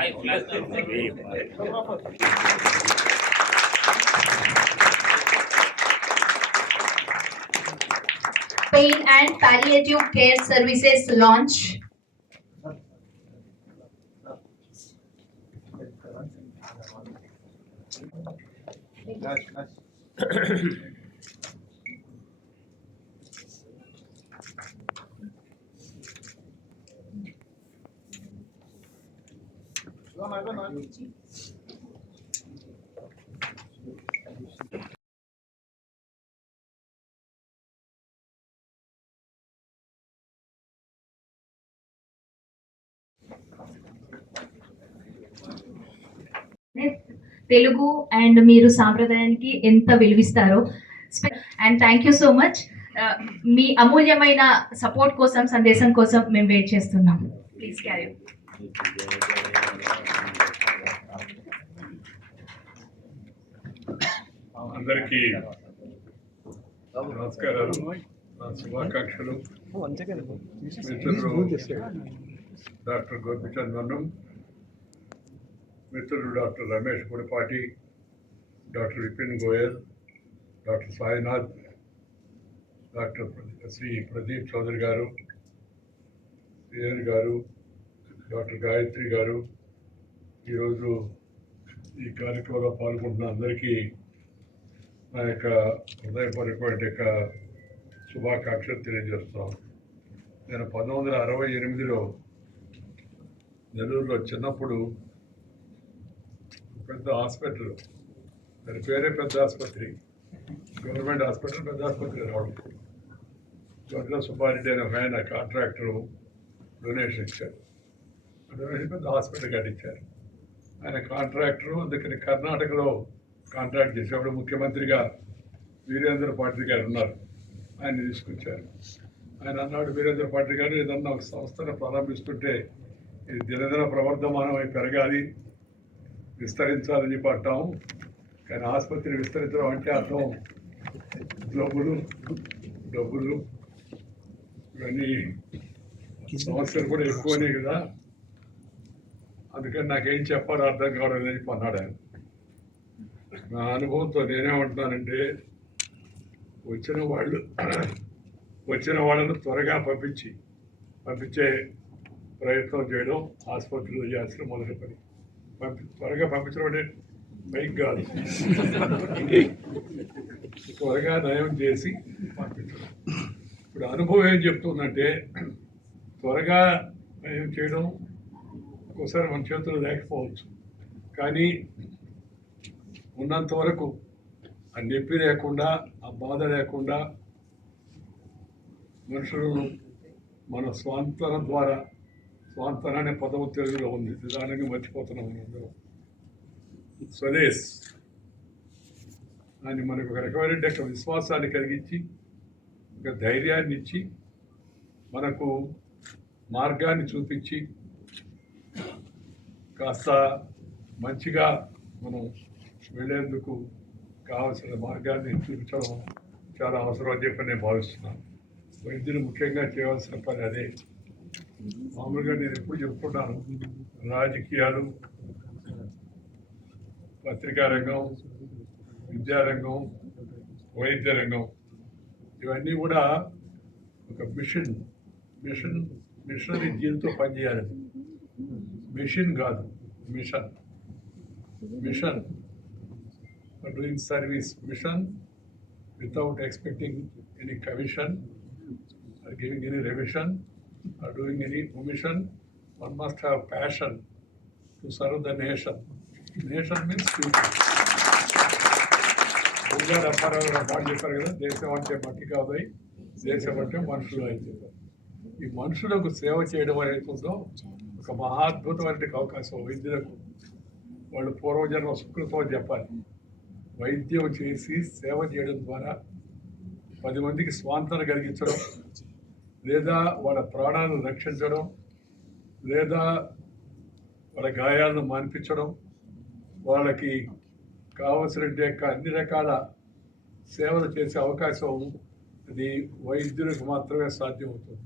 Pain and Palliative Care Services launch. Telugu and మీరు సాంప్రదాయానికి ఎంత విలువిస్తారో and thank you so much. మీ అమూల్యమైన సపోర్ట్ కోసం, సందేశం కోసం మేము వెయిట్ చేస్తున్నాం. Please carry. అందరికీ నమస్కారాలు, నా శుభాకాంక్షలు. మిత్రులు డాక్టర్ గోపిచందనం, మిత్రులు doctor Ramesh Gudipati, doctor Vipin Goyal, doctor Sainath, doctor Shri Pradeep Chaudhary garu, CN గారు, డాక్టర్ గాయత్రి గారు, ఈరోజు ఈ కార్యక్రమంలో పాల్గొంటున్న అందరికీ నా యొక్క హృదయపూర్వకమైన యొక్క శుభాకాంక్షలు తెలియజేస్తున్నాను. నేను 1968లో నెల్లూరులో చిన్నప్పుడు పెద్ద హాస్పిటల్, దాని పేరే పెద్ద ఆసుపత్రి, గవర్నమెంట్ హాస్పిటల్, పెద్ద ఆసుపత్రి రావడం. గొడ్ల సుబ్బారెడ్డి అనే ఆయన కాంట్రాక్టరు డొనేషన్ ఇచ్చారు. డొనేషన్ పెద్ద హాస్పిటల్ కట్టించారు. ఆయన కాంట్రాక్టరు, అందుకని కర్ణాటకలో కాంట్రాక్ట్ చేసేప్పుడు ముఖ్యమంత్రిగా వీరేంద్ర పాటిల్ గారు ఉన్నారు, ఆయన తీసుకొచ్చారు. ఆయన అన్నాడు, వీరేంద్ర పాటిల్ గారు ఏదన్నా ఒక సంస్థను ప్రారంభిస్తుంటే ఇది దినదిన ప్రవర్ధమానం అయి పెరగాలి, విస్తరించాలని చెప్పి అంటాము. కానీ ఆసుపత్రి విస్తరించడం అంటే అర్థం డబ్బులు ఇవన్నీ సమస్యలు కూడా ఎక్కువనే కదా. అందుకని నాకేం చెప్పాలో అర్థం కావడం అని చెప్పి అన్నాడు ఆయన. నా అనుభవంతో నేనేమంటున్నానంటే, వచ్చిన వాళ్ళను త్వరగా పంపించే ప్రయత్నం చేయడం ఆసుపత్రిలో చేయాల్సిన మొదటి పని. త్వరగా పంపించడం అంటే బైక్ కాదు, త్వరగా నయం చేసి పంపించడం. ఇప్పుడు అనుభవం ఏం చెప్తుందంటే, త్వరగా నయం చేయడం ఒకసారి మన చేతులు లేకపోవచ్చు, కానీ ఉన్నంత వరకు ఆ నొప్పి లేకుండా, ఆ బాధ లేకుండా మనుషులు మన స్వాంతన ద్వారా, స్వాంతన అనే పదము తెలుగులో ఉంది, నిదానంగా మర్చిపోతున్నాం మనం. స్వదేశ్ అని మనకు ఒక రకమైన విశ్వాసాన్ని కలిగించి, ఒక ధైర్యాన్ని ఇచ్చి, మనకు మార్గాన్ని చూపించి, కాస్త మంచిగా మనం వెళ్ళేందుకు కావాల్సిన మార్గాన్ని చూపించడం చాలా అవసరం అని చెప్పి నేను భావిస్తున్నాను. వైద్యులు ముఖ్యంగా చేయవలసిన పని అదే. మామూలుగా నేను ఎప్పుడు చెప్పుకుంటాను, రాజకీయాలు, పత్రికా రంగం, విద్యారంగం, వైద్య రంగం, ఇవన్నీ కూడా ఒక మిషనరీ జీవితో పనిచేయాలి. మిషన్ కాదు, machine for doing service mission without expecting any commission or giving any revision or doing any omission. One must have passion to serve the nation. Nation means people. చెప్పారు కదా, దేశం అంటే మట్టి కాదు, దేశం అంటే మనుషులు అని చెప్పారు. ఈ మనుషులకు సేవ చేయడం అనేది ఒక మహాద్భుతమైన అవకాశం వైద్యులకు. వాళ్ళు పూర్వజన్మ సుకృతం అని చెప్పాలి. వైద్యం చేసి సేవ చేయడం ద్వారా 10 మందికి స్వాంతన కలిగించడం, లేదా వాళ్ళ ప్రాణాలను రక్షించడం, లేదా వాళ్ళ గాయాలను మాన్పించడం, వాళ్ళకి కావలసిన అన్ని రకాల సేవలు చేసే అవకాశం అది వైద్యులకు మాత్రమే సాధ్యమవుతుంది.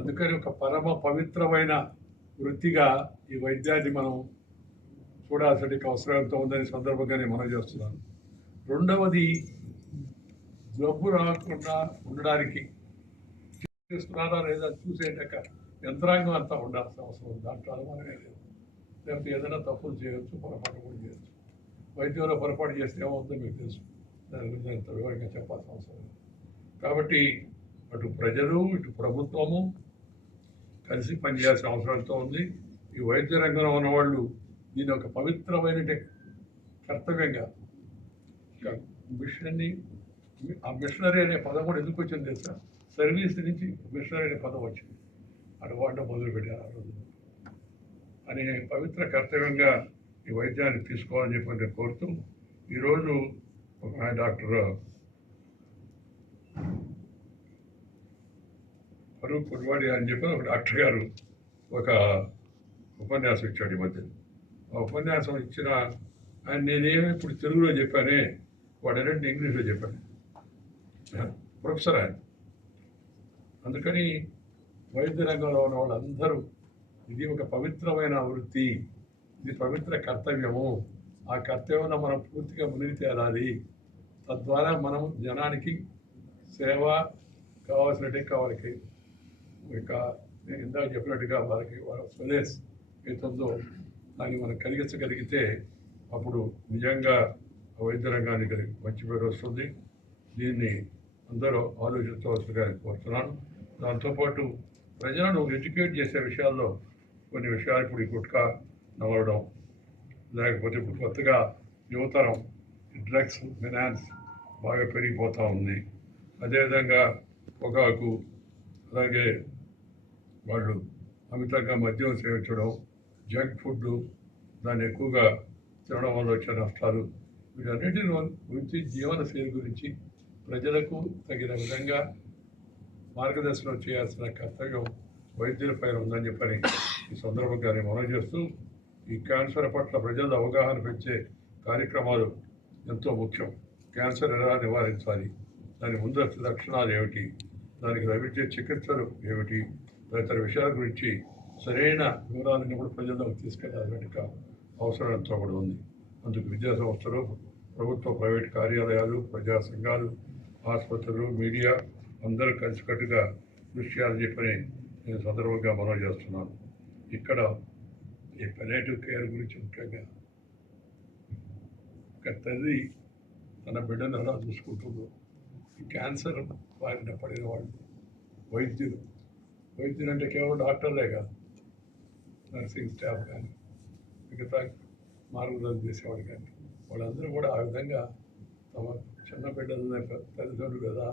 అందుకని ఒక పరమ పవిత్రమైన వృత్తిగా ఈ వైద్యాన్ని మనం చూడాల్సిన అవసరం ఎంతో ఉందని సందర్భంగానే మనం చేస్తున్నాను. రెండవది, జబ్బు రాకుండా ఉండడానికి చేస్తున్నారా లేదా చూసేటక యంత్రాంగం అంతా ఉండాల్సిన అవసరం ఉంది. దాంట్లో అనుమానమే లేదు. లేకపోతే ఏదైనా తప్పులు చేయవచ్చు, పొరపాటు కూడా చేయవచ్చు. వైద్యంలో పొరపాటు చేస్తే ఏమవుతుందో మీకు తెలుసు. దాని గురించి అంత వివరంగా చెప్పాల్సిన అవసరం లేదు. కాబట్టి అటు ప్రజలు ఇటు ప్రభుత్వము కలిసి పనిచేయాల్సిన అవసరం ఎంతో ఉంది. ఈ వైద్య రంగంలో ఉన్నవాళ్ళు దీని ఒక పవిత్రమైన కర్తవ్యంగా మిషన్ని, ఆ మిషనరీ అనే పదం కూడా ఎందుకు వచ్చింది తెలుసా? సర్వీస్ నుంచి మిషనరీ అనే పదం వచ్చింది. అటు వాడడం మొదలుపెట్టారు ఆ రోజు. అనే పవిత్ర కర్తవ్యంగా ఈ వైద్యాన్ని తీసుకోవాలని చెప్పి నేను కోరుతూ, ఈరోజు ఒక డాక్టర్ ఫరూక్ కుర్వాడి అని చెప్పి ఒక డాక్టర్ గారు ఒక ఉపన్యాసం ఇచ్చాడు ఈ మధ్య. ఆ ఉపన్యాసం ఇచ్చిన ఆయన నేనేమి ఇప్పుడు తెలుగులో చెప్పానే, వాడన్నింటిని ఇంగ్లీష్లో చెప్పాను. ప్రొఫెసర్ ఆయన. అందుకని వైద్య రంగంలో ఉన్న వాళ్ళందరూ ఇది ఒక పవిత్రమైన వృత్తి, ఇది పవిత్ర కర్తవ్యము. ఆ కర్తవ్యంలో మనం పూర్తిగా మునిగి తేలాలి. తద్వారా మనం జనానికి సేవ కావాల్సినట్టు వాళ్ళకి ఇక నేను ఇందాక చెప్పినట్టుగా వాళ్ళకి వాళ్ళ స్వదేశ్ ఏతుందో దాన్ని మనం కలిగించగలిగితే అప్పుడు నిజంగా వైద్య రంగానికి మంచి పేరు వస్తుంది. దీన్ని అందరూ ఆలోచించవలసిందిగా కోరుతున్నాను. దాంతోపాటు ప్రజలను ఎడ్యుకేట్ చేసే విషయాల్లో కొన్ని విషయాలు ఇప్పుడు ఈ గుట్కా నమలడం, లేకపోతే ఇప్పుడు కొత్తగా యువతరం డ్రగ్స్ ఫైనాన్స్ బాగా పెరిగిపోతూ ఉంది. అదేవిధంగా పొగాకు, అలాగే వాళ్ళు అమితంగా మద్యం సేవించడం, జంక్ ఫుడ్ దాన్ని ఎక్కువగా తినడం వల్ల వచ్చే నష్టాలు, వీటన్నిటిని గురించి జీవనశైలి గురించి ప్రజలకు తగిన విధంగా మార్గదర్శనం చేయాల్సిన కర్తవ్యం వైద్యులపైన ఉందని చెప్పని ఈ సందర్భంగా నేను మనవి చేస్తూ, ఈ క్యాన్సర్ పట్ల ప్రజల అవగాహన పెంచే కార్యక్రమాలు ఎంతో ముఖ్యం. క్యాన్సర్ ఎలా నివారించాలి, దాని ముందస్తు లక్షణాలు ఏమిటి, దానికి లభించే చికిత్సలు ఏమిటి, తదితర విషయాల గురించి సరైన వివరాలను కూడా ప్రజల్లోకి తీసుకెళ్లాల్సిన అవసరం ఎంతో కూడా ఉంది. అందుకు విద్యా సంస్థలు, ప్రభుత్వ ప్రైవేట్ కార్యాలయాలు, ప్రజా సంఘాలు, ఆసుపత్రులు, మీడియా అందరూ కలిసికట్టుగా కృషి చేయాలని చెప్పని నేను సందర్భంగా మనవి చేస్తున్నాను. ఇక్కడ ఈ పెలేటివ్ కేర్ గురించి ముఖ్యంగా ఒక తల్లి తన బిడ్డను ఎలా చూసుకుంటుందో, ఈ క్యాన్సర్ బారిన పడిన వాళ్ళు వైద్యులు అంటే కేవలం డాక్టర్లే కాదు, నర్సింగ్ స్టాఫ్ కానీ మిగతా మార్గదర్శనం చేసేవాడు కానీ వాళ్ళందరూ కూడా ఆ విధంగా తమ చిన్న బిడ్డల తల్లిదండ్రులు కదా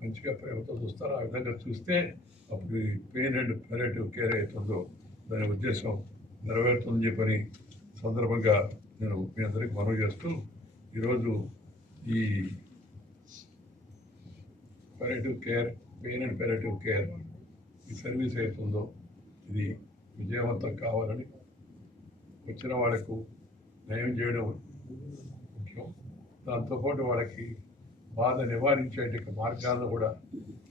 మంచిగా ప్రేమతో చూస్తారో ఆ విధంగా చూస్తే అప్పుడు ఈ పెయిన్ అండ్ పెలేటివ్ కేర్ అవుతుందో దాని ఉద్దేశం నెరవేరుతుందని చెప్పని సందర్భంగా నేను మీ అందరికీ మనవి చేస్తూ, ఈరోజు ఈ పెలేటివ్ కేర్, పెయిన్ అండ్ పెలేటివ్ కేర్ ఈ సర్వీస్ అవుతుందో ఇది విజయవంతం కావాలని, వచ్చిన వాళ్ళకు నయం చేయడం ముఖ్యం. దాంతోపాటు వాళ్ళకి బాధ నివారించే మార్గాలను కూడా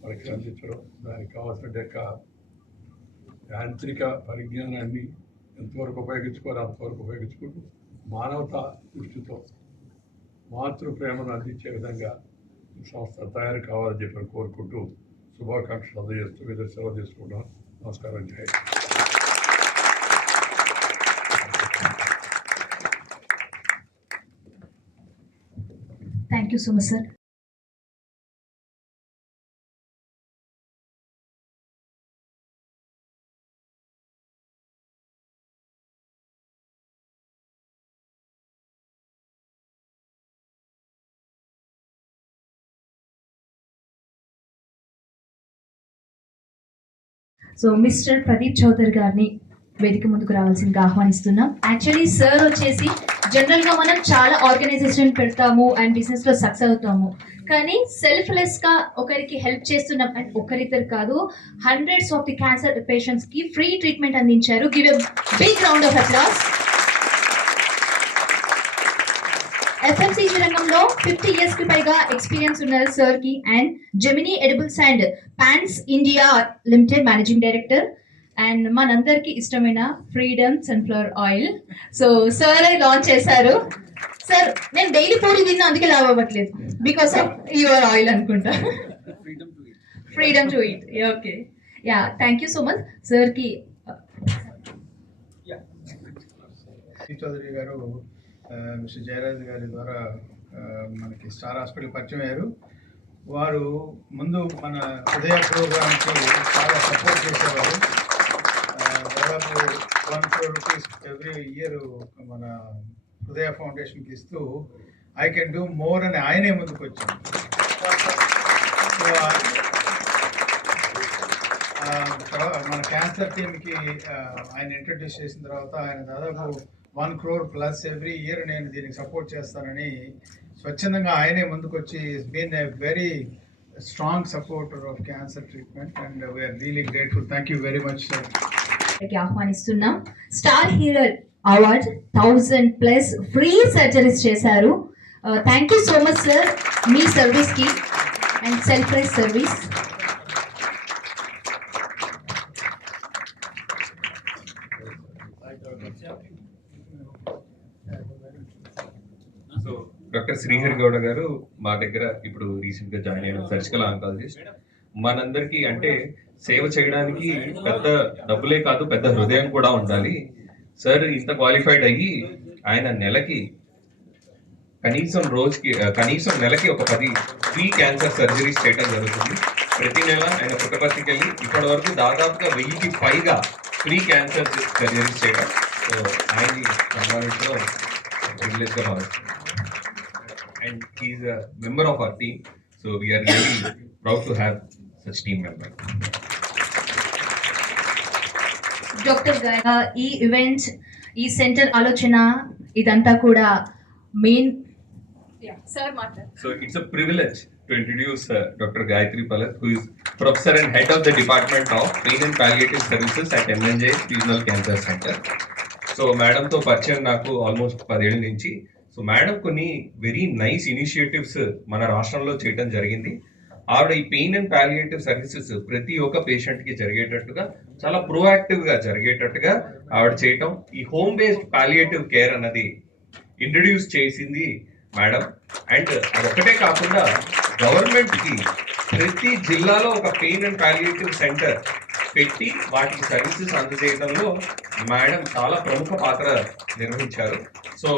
వాళ్ళకి అందించడం, దానికి కావాల్సిన యాంత్రిక పరిజ్ఞానాన్ని ఎంతవరకు ఉపయోగించుకోవాలో అంతవరకు ఉపయోగించుకుంటూ మానవతా దృష్టితో మాతృ ప్రేమను అందించే విధంగా ఈ సంస్థ తయారు కావాలని చెప్పి కోరుకుంటూ శుభాకాంక్షలు అందజేస్తూ మీద సెలవు తీసుకుంటాం. నమస్కారం. జై. Thank you so much, sir. So mister Pradeep Chowdary గారిని వేదిక ముందుకు రావాల్సిందిగా ఆహ్వానిస్తున్నాం. యాక్చువల్లీ సార్ వచ్చేసి జనరల్గా మనం చాలా ఆర్గనైజేషన్ పెడతాము అండ్ బిజినెస్లో సక్సెస్ అవుతాము, కానీ సెల్ఫ్లెస్గా ఒకరికి హెల్ప్ చేస్తున్నాం అండ్ ఒకరిద్దరు కాదు, హండ్రెడ్స్ ఆఫ్ ది క్యాన్సర్ పేషెంట్స్కి ఫ్రీ ట్రీట్మెంట్ అందించారు. Give a big round of applause. FMCG రంగంలో 50 years కి పైగా ఎక్స్పీరియన్స్ ఉన్నారు సార్ కి. And Gemini edibles and fats India Limited managing director, and మనందరికీ ఇష్టమైన freedom sunflower oil. So sir launch చేశారు. సార్ నేను డైలీ పూరి తిన్నా అందుకే లావ్ అవ్వట్లేదు, బికాస్ ఆఫ్ యువర్ ఆయిల్ అనుకుంటా. Freedom to eat. Okay, yeah, thank you so much సార్కి. చౌదరి గారు మిస్టర్ జయరాజ్ గారి ద్వారా మనకి స్టార్ హాస్పిటల్ పరిచయం అయ్యారు. వారు ముందు మన హృదయ ప్రోగ్రామ్కి చాలా సపోర్ట్ చేసేవారు. దాదాపు 1 crore రూపీస్ ఎవ్రీ ఇయర్ మన హృదయ ఫౌండేషన్కి ఇస్తూ ఐ కెన్ డూ మోర్ అని ఆయనే ముందుకు వచ్చారు. మన క్యాన్సర్ టీమ్కి ఆయన ఇంట్రడ్యూస్ చేసిన తర్వాత ఆయన దాదాపు 1 crore ప్లస్ ఎవ్రీ ఇయర్ నేను దీనికి సపోర్ట్ చేస్తానని స్వచ్ఛందంగా ఆయనే ముందుకు వచ్చి been a very strong supporter of cancer treatment and we are really grateful. Thank you very much sir. ఆహ్వానిస్తున్నాం. Star hero award 1000+ free surgeries చేశారు. Thank you so much sir మీ సర్వీస్కి and selfless service. So doctor Srihari Gowda garu మా దగ్గర ఇప్పుడు recent గా join అయిన surgical oncologist. మనందరికీ అంటే సేవ చేయడానికి పెద్ద డబ్బులే కాదు, పెద్ద హృదయం కూడా ఉండాలి. సార్ ఇంత క్వాలిఫైడ్ అయ్యి ఆయన నెలకి కనీసం నెలకి ఒక 10 ఫ్రీ క్యాన్సర్ సర్జరీస్ చేయడం జరుగుతుంది. ప్రతి నెల ఆయన పుట్టపర్తికి వెళ్ళి ఇప్పటి వరకు దాదాపుగా 1000కి పైగా ఫ్రీ క్యాన్సర్ సర్జరీస్ చేయడం. సో ఆయన్ని సన్మానించడం ప్రివిలేజ్ గా భావిస్తున్నాం. And he is a member of our team, so we are really proud to have such team member. Doctor గారు ఈ ఈవెంట్, ఈ సెంటర్ ఆలోచన ఇదంతా కూడా మెయిన్ సార్ మాట్లాడారు. So it's a privilege to introduce Dr. Gayatri Palat, who is professor and head of the Department of Pain and Palliative Services at MNJ Regional Cancer Center. So madam తో పరిచయం నాకు almost 10 ఏళ్ళ నుంచి. So madam కొన్ని very nice initiatives మన రాష్ట్రంలో చేయడం జరిగింది. ఆవిడ ఈ పెయిన్ అండ్ పాలియేటివ్ సర్వీసెస్ ప్రతి ఒక్క పేషెంట్ కి జరిగేటట్టుగా చాలా ప్రోయాక్టివ్ గా జరిగేటట్టుగా ఆవిడ చేయటం, ఈ హోమ్ బేస్డ్ పాలియేటివ్ కేర్ అన్నది ఇంట్రడ్యూస్ చేసింది మేడం. అండ్ అదొక్కటే కాకుండా గవర్నమెంట్ కి ప్రతి జిల్లాలో ఒక పెయిన్ అండ్ పాలియేటివ్ సెంటర్ పెట్టి వాటికి సర్వీసెస్ అందజేయడంలో మేడం చాలా ప్రముఖ పాత్ర నిర్వహించారు. సో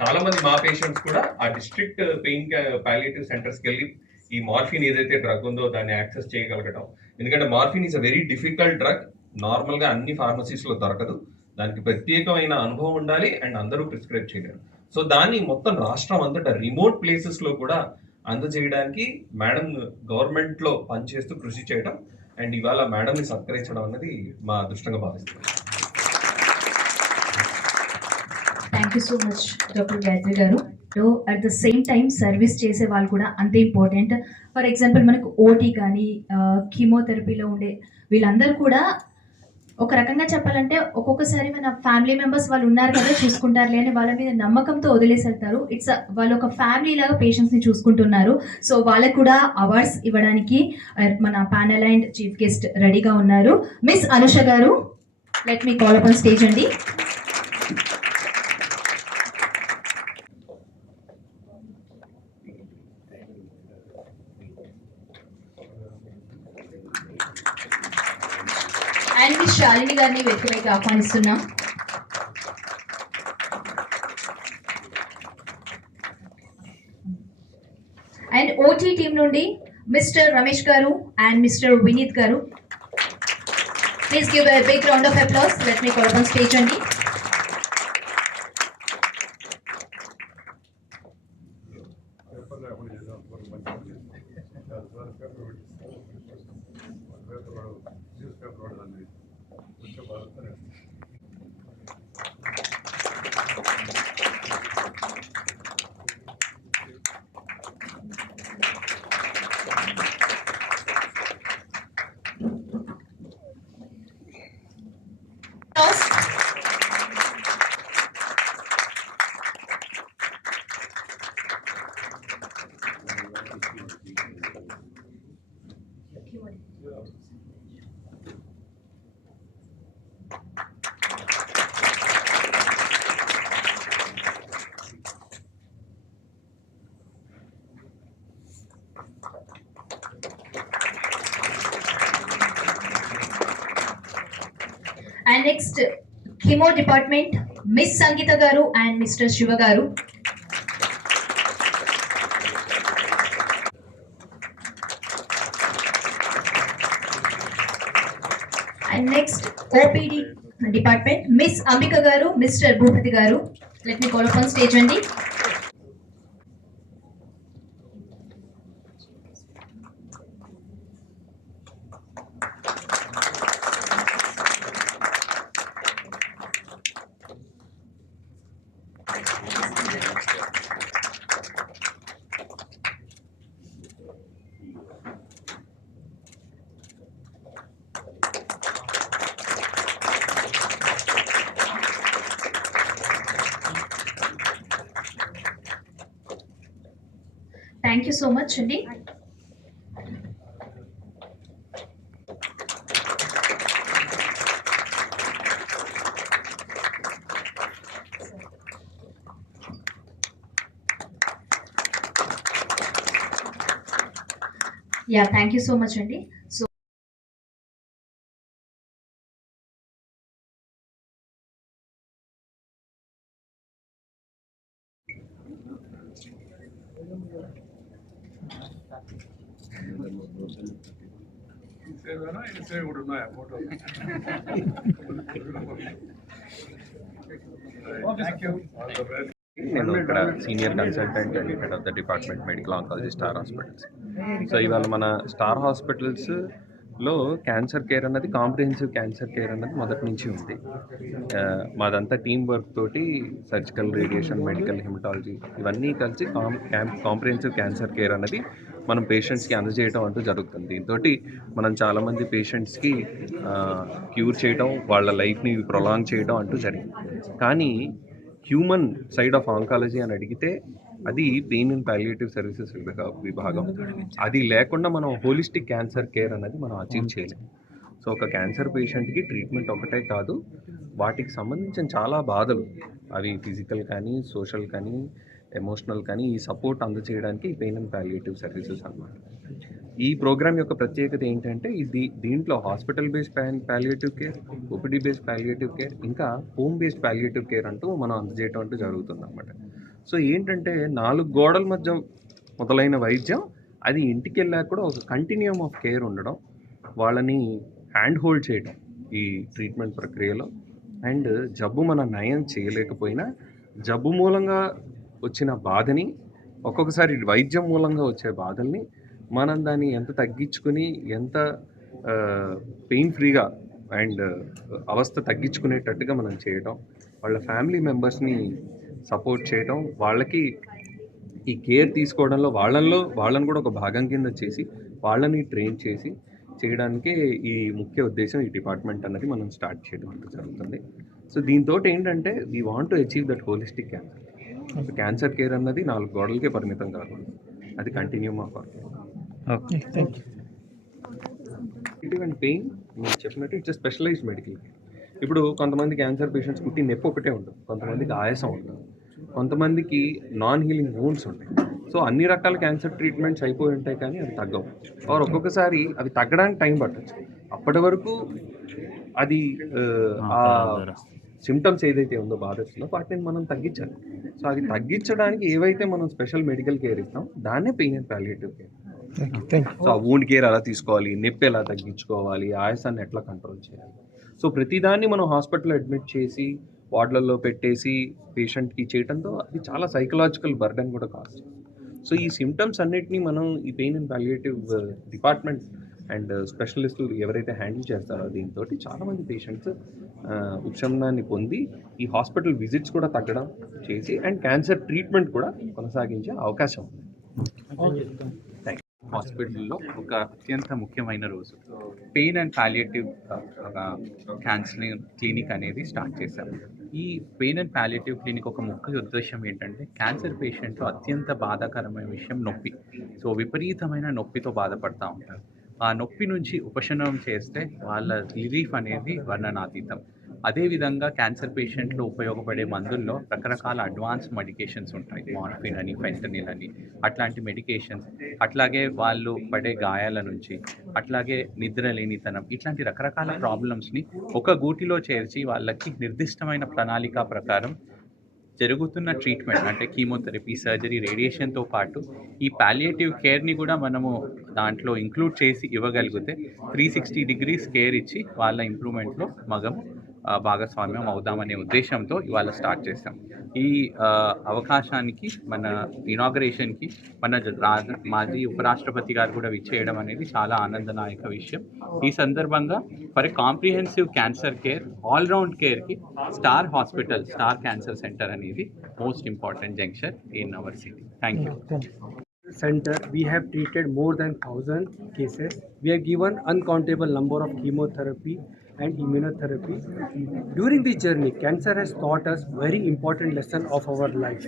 చాలా మంది మా పేషెంట్స్ కూడా ఆ డిస్ట్రిక్ట్ పెయిన్ పాలియేటివ్ సెంటర్స్కి వెళ్ళి ఈ మార్ఫిన్ ఏదైతే డ్రగ్ ఉందో దాన్ని యాక్సెస్ చేయగలగడం. ఎందుకంటే morphine is a very difficult drug, నార్మల్గా అన్ని ఫార్మసీస్లో దొరకదు. దానికి ప్రత్యేకమైన అనుభవం ఉండాలి అండ్ అందరూ ప్రిస్క్రైబ్ చేయలేరు. సో దాన్ని మొత్తం రాష్ట్రం అంతటా రిమోట్ ప్లేసెస్లో కూడా అందజేయడానికి మేడం గవర్నమెంట్లో పనిచేస్తూ కృషి చేయడం అండ్ ఇవాళ మేడంని సత్కరించడం అన్నది మా అదృష్టంగా భావిస్తున్నాం. Thank you so much doctor Gayatri garu. At the same time service చేసే వాళ్ళు కూడా అంతే ఇంపార్టెంట్. ఫర్ ఎగ్జాంపుల్ మనకు ఓటీ కానీ కీమోథెరపీలో ఉండే వీళ్ళందరూ కూడా ఒక రకంగా చెప్పాలంటే ఒక్కొక్కసారి మన ఫ్యామిలీ మెంబర్స్ వాళ్ళు ఉన్నారు కదా చూసుకుంటారులే అని వాళ్ళ మీద నమ్మకంతో వదిలేసేస్తారు. ఇట్స్ వాళ్ళు ఒక ఫ్యామిలీ లాగా పేషెంట్స్ని చూసుకుంటున్నారు. సో వాళ్ళకు కూడా అవార్డ్స్ ఇవ్వడానికి మన ప్యానెల్ అండ్ చీఫ్ గెస్ట్ రెడీగా ఉన్నారు. Miss Anusha garu, let me call upon stage అండి. అండ్ మిస్ శాలిని గారిని వేదికపైకి ఆహ్వానిస్తున్నాం. అండ్ ఓటీ టీమ్ నుండి mister Ramesh garu and mister Vineeth garu, please give a big round of applause. Let me call on stage అండి. And next chemo department miss Sangeetha garu and mister Shiva garu. And next OPD department miss Ambika garu, mister Bhupathi garu. Let me call upon stage అండి. Thank you so much అండి. Yeah, thank you so much అండి. So ఇన్సేవేనా ఇన్సేవ్ కూడా ఉన్నాయా photo? Thank you. All the best. నేను ఇక్కడ senior consultant and head of the department medical oncology star hospitals. So ఇవాళ మన star హాస్పిటల్స్లో క్యాన్సర్ కేర్ అన్నది కాంప్రిహెన్సివ్ క్యాన్సర్ కేర్ అన్నది మొదటి నుంచి ఉంది. మాదంతా టీం వర్క్ తోటి సర్జికల్, రేడియేషన్, మెడికల్, హిమటాలజీ ఇవన్నీ కలిసి కాంప్రిహెన్సివ్ క్యాన్సర్ కేర్ అన్నది మనం పేషెంట్స్కి అందజేయడం అంటూ జరుగుతుంది. దీంతో మనం చాలామంది పేషెంట్స్కి క్యూర్ చేయడం, వాళ్ళ లైఫ్ని ప్రొలాంగ్ చేయడం అంటూ జరిగింది. కానీ హ్యూమన్ సైడ్ ఆఫ్ ఆంకాలజీ అని అడిగితే అది పెయిన్ అండ్ పాలియేటివ్ సర్వీసెస్ విభాగం. అది లేకుండా మనం హోలిస్టిక్ క్యాన్సర్ కేర్ అనేది మనం అచీవ్ చేయలేము. సో ఒక క్యాన్సర్ పేషెంట్కి ట్రీట్మెంట్ ఒకటే కాదు, వాటికి సంబంధించిన చాలా బాధలు, అవి ఫిజికల్ కానీ, సోషల్ కానీ, ఎమోషనల్ కానీ, ఈ సపోర్ట్ అందజేయడానికి పెయిన్ అండ్ పాలియేటివ్ సర్వీసెస్ అన్నమాట. ఈ ప్రోగ్రామ్ యొక్క ప్రత్యేకత ఏంటంటే దీంట్లో hospital based palliative care, OPD based palliative care, ఇంకా హోమ్ బేస్డ్ పాలియేటివ్ కేర్ అంటూ మనం అందజేయటం అంటూ జరుగుతుంది అన్నమాట. సో ఏంటంటే 4 గోడల మధ్య మొదలైన వైద్యం అది ఇంటికి వెళ్ళాక కూడా ఒక కంటిన్యూమ్ ఆఫ్ కేర్ ఉండడం, వాళ్ళని హ్యాండ్ హోల్డ్ చేయడం ఈ ట్రీట్మెంట్ ప్రక్రియలో. అండ్ జబ్బు మనం నయం చేయలేకపోయినా జబ్బు మూలంగా వచ్చిన బాధని, ఒక్కొక్కసారి వైద్యం మూలంగా వచ్చే బాధల్ని మనం దాన్ని ఎంత తగ్గించుకుని, ఎంత పెయిన్ ఫ్రీగా అండ్ అవస్థ తగ్గించుకునేటట్టుగా మనం చేయడం, వాళ్ళ ఫ్యామిలీ మెంబర్స్ని సపోర్ట్ చేయడం, వాళ్ళకి ఈ కేర్ తీసుకోవడంలో వాళ్ళని కూడా ఒక భాగం కింద చేసి వాళ్ళని ట్రైన్ చేసి చేయడానికే ఈ ముఖ్య ఉద్దేశం ఈ డిపార్ట్మెంట్ అన్నది మనం స్టార్ట్ చేయడం అంటూ జరుగుతుంది. సో దీంతో ఏంటంటే we want to achieve that holistic cancer. Cancer care అన్నది 4 గోడలకే పరిమితం కాకుండా అది continuum of our care. Okay, thank you. And pain మీరు చెప్పినట్టు ఇట్స్ స్పెషలైజ్డ్ మెడికల్ కేర్. ఇప్పుడు కొంతమంది క్యాన్సర్ పేషెంట్స్ కుట్టి నొప్పి ఒకటే ఉంటుంది, కొంతమందికి ఆయాసం ఉంటుంది, కొంతమందికి నాన్ హీలింగ్ వూండ్స్ ఉంటాయి. సో అన్ని రకాల క్యాన్సర్ ట్రీట్మెంట్స్ అయిపోయి ఉంటాయి కానీ అవి తగ్గవు, ఆర్ ఒక్కొక్కసారి అవి తగ్గడానికి టైం పట్టచ్చు. అప్పటి వరకు అది ఆ సిమ్టమ్స్ ఏదైతే ఉందో బాధలో వాటిని మనం తగ్గించాలి. సో అది తగ్గించడానికి ఏవైతే మనం స్పెషల్ మెడికల్ కేర్ ఇస్తాం దాన్నే pain and palliative care. So ఆ వూండ్ కేర్ ఎలా తీసుకోవాలి, నొప్పి ఎలా తగ్గించుకోవాలి, ఆయాసాన్ని ఎట్లా కంట్రోల్ చేయాలి. సో ప్రతిదాన్ని మనం హాస్పిటల్లో అడ్మిట్ చేసి వార్డులలో పెట్టేసి పేషెంట్కి చేయడంతో అది చాలా సైకలాజికల్ బర్డెన్ కూడా కాస్ట్. సో ఈ సిమ్టమ్స్ అన్నిటినీ మనం ఈ pain and palliative department and స్పెషలిస్టులు ఎవరైతే హ్యాండిల్ చేస్తారో దీంతో చాలామంది పేషెంట్స్ ఉపశమనాన్ని పొంది ఈ హాస్పిటల్ విజిట్స్ కూడా తగ్గడం చేసి అండ్ క్యాన్సర్ ట్రీట్మెంట్ కూడా కొనసాగించే అవకాశం ఉంది. హాస్పిటల్లో ఒక అత్యంత ముఖ్యమైన రోజు pain and palliative cancer clinic అనేది స్టార్ట్ చేశాము. ఈ పెయిన్ అండ్ పాలియేటివ్ క్లినిక్ ఒక ముఖ్య ఉద్దేశం ఏంటంటే క్యాన్సర్ పేషెంట్లు అత్యంత బాధాకరమైన విషయం నొప్పి. సో విపరీతమైన నొప్పితో బాధపడుతూ ఉంటారు. ఆ నొప్పి నుంచి ఉపశమనం చేస్తే వాళ్ళ రిలీఫ్ అనేది వర్ణనాతీతం. అదేవిధంగా క్యాన్సర్ పేషెంట్లు ఉపయోగపడే మందుల్లో రకరకాల అడ్వాన్స్ మెడికేషన్స్ ఉంటాయి, మార్ఫిన్ అని, ఫెంటనిల్ అని, అట్లాంటి మెడికేషన్స్, అట్లాగే వాళ్ళు పడే గాయాల నుంచి, అట్లాగే నిద్ర లేనితనం, ఇట్లాంటి రకరకాల ప్రాబ్లమ్స్ని ఒక గూటిలో చేర్చి వాళ్ళకి నిర్దిష్టమైన ప్రణాళిక ప్రకారం జరుగుతున్న ట్రీట్మెంట్ అంటే కీమోథెరపీ, సర్జరీ, రేడియేషన్తో పాటు ఈ పాలియేటివ్ కేర్ని కూడా మనము దాంట్లో ఇంక్లూడ్ చేసి ఇవ్వగలిగితే 360 డిగ్రీస్ కేర్ ఇచ్చి వాళ్ళ ఇంప్రూవ్మెంట్లో భాగస్వామ్యం అవుదామనే ఉద్దేశంతో ఇవాళ స్టార్ట్ చేస్తాం. ఈ అవకాశానికి మన ఇనాగరేషన్కి మాజీ ఉపరాష్ట్రపతి గారు కూడా విచ్చేయడం అనేది చాలా ఆనందదాయక విషయం. ఈ సందర్భంగా for comprehensive cancer care, all round కేర్కి star hospital, star cancer centre అనేది most important junction in our city. Thank you. Center, we have treated more than 1,000 cases. We have given uncountable number of chemotherapy and immunotherapy. During this journey, cancer has taught us very important lesson of our life.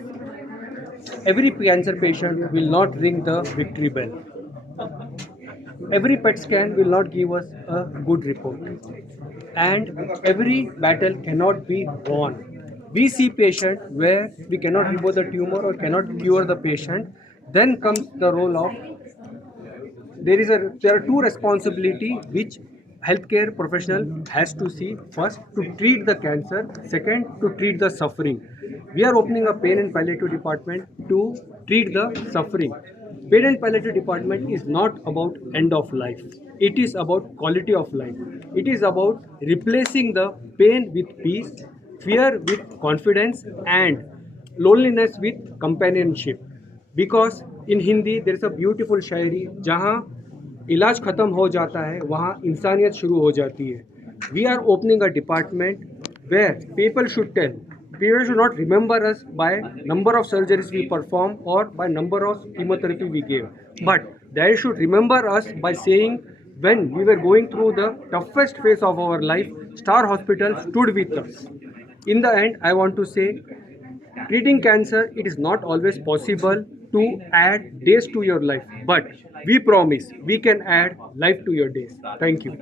Every cancer patient will not ring the victory bell. Every PET scan will not give us a good report. And every battle cannot be won. We see patient where we cannot remove the tumor or cannot cure the patient. Then comes the role of there are two responsibility which healthcare professional has to see. First, to treat the cancer. Second, to treat the suffering. We are opening a pain and palliative department to treat the suffering. Pain and palliative department is not about end of life. It is about quality of life. It is about replacing the pain with peace, fear with confidence, and loneliness with companionship. Because in Hindi there is a beautiful शायरी, जहाँ इलाज ख़त्म हो जाता है वहाँ इंसानियत शुरू हो जाती है. We are opening a department where people should not remember us by number of surgeries we perform or by number of chemotherapy we gave, but they should remember us by saying when we were going through the toughest phase of our life, Star Hospital stood with us. In the end, I want to say, treating cancer, it is not always possible to add days to your life, but we promise we can add life to your days. Thank you.